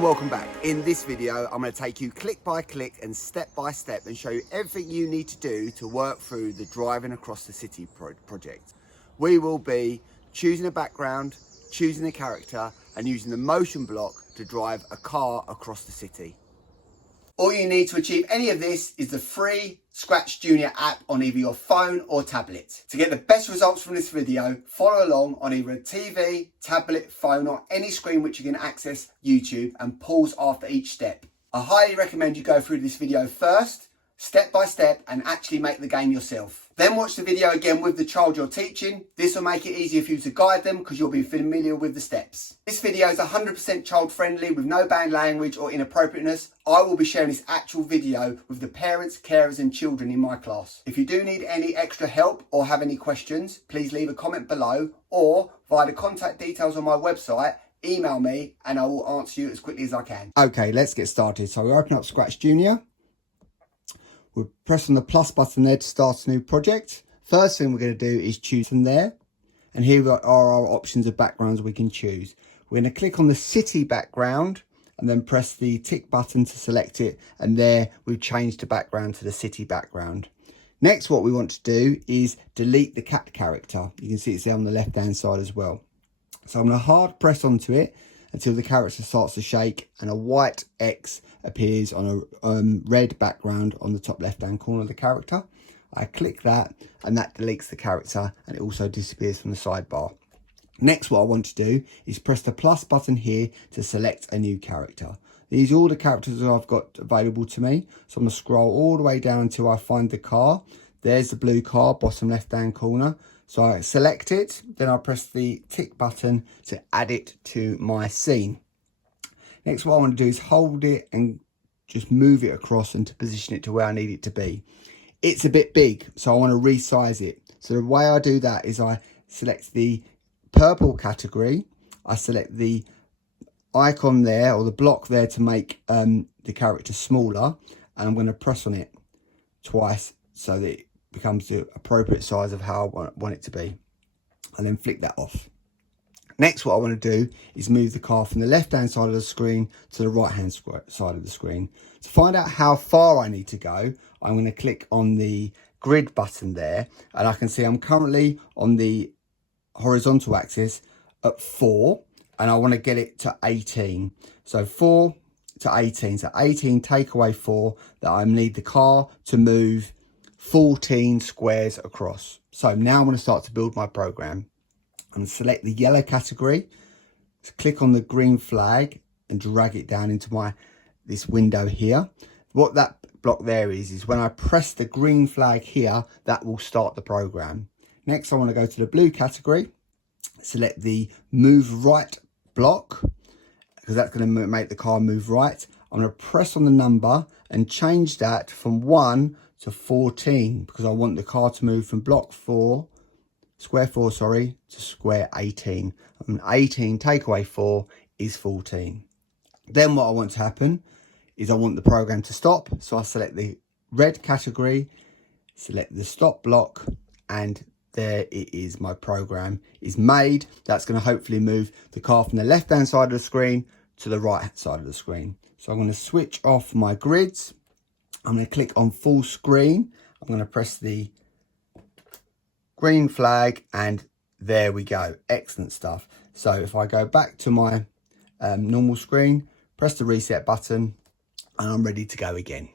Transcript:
and welcome back. In this video, I'm going to take you click by click and step by step and show you everything you need to do to work through the driving across the city project. We will be choosing a background, choosing a character and using the motion block to drive a car across the city. All you need to achieve any of this is the free ScratchJr app on either your phone or tablet. To get the best results from this video, follow along on either a TV, tablet, phone or any screen which you can access YouTube and pause after each step. I highly recommend you go through this video first, step by step and actually make the game yourself. Then watch the video again with the child you're teaching. This will make it easier for you to guide them because you'll be familiar with the steps. This video is 100% child friendly with no banned language or inappropriateness. I will be sharing this actual video with the parents, carers and children in my class. If you do need any extra help or have any questions, please leave a comment below or via the contact details on my website, email me and I will answer you as quickly as I can. Okay, let's get started. So we open up ScratchJr. We'll press on the plus button there to start a new project. First thing we're going to do is choose from there. And here are our options of backgrounds we can choose. We're going to click on the city background and then press the tick button to select it. And there we've changed the background to the city background. Next, what we want to do is delete the cat character. You can see it's there on the left hand side as well. So I'm going to hard press onto it until the character starts to shake and a white X appears on a red background on the top left hand corner of the character. I click that and that deletes the character and it also disappears from the sidebar. Next, what I want to do is press the plus button here to select a new character. These are all the characters that I've got available to me. So I'm going to scroll all the way down until I find the car. There's the blue car, bottom left hand corner. So I select it, then I press the tick button to add it to my scene. Next, what I want to do is hold it and just move it across and to position it to where I need it to be. It's a bit big, so I want to resize it. So the way I do that is I select the purple category. I select the icon there or the block there to make the character smaller. And I'm going to press on it twice so that it becomes the appropriate size of how I want it to be. And then flick that off. Next, what I want to do is move the car from the left hand side of the screen to the right hand side of the screen. To find out how far I need to go, I'm going to click on the grid button there and I can see I'm currently on the horizontal axis at 4 and I want to get it to 18. So 4 to 18. So 18 take away 4, that I need the car to move 14 squares across. So now I'm going to start to build my program. I'm going to select the yellow category, click on the green flag and drag it down into this window here. What that block there is when I press the green flag here, that will start the program. Next, I want to go to the blue category, select the move right block because that's going to make the car move right. I'm going to press on the number and change that from 1 to 14 because I want the car to move from square 4, sorry, to square 18. And 18 take away 4 is 14. Then what I want to happen is I want the program to stop. So I select the red category, select the stop block, and there it is. My program is made. That's going to hopefully move the car from the left hand side of the screen to the right hand side of the screen. So I'm going to switch off my grids. I'm going to click on full screen. I'm going to press the green flag and there we go. Excellent stuff. So if I go back to my normal screen, press the reset button and I'm ready to go again.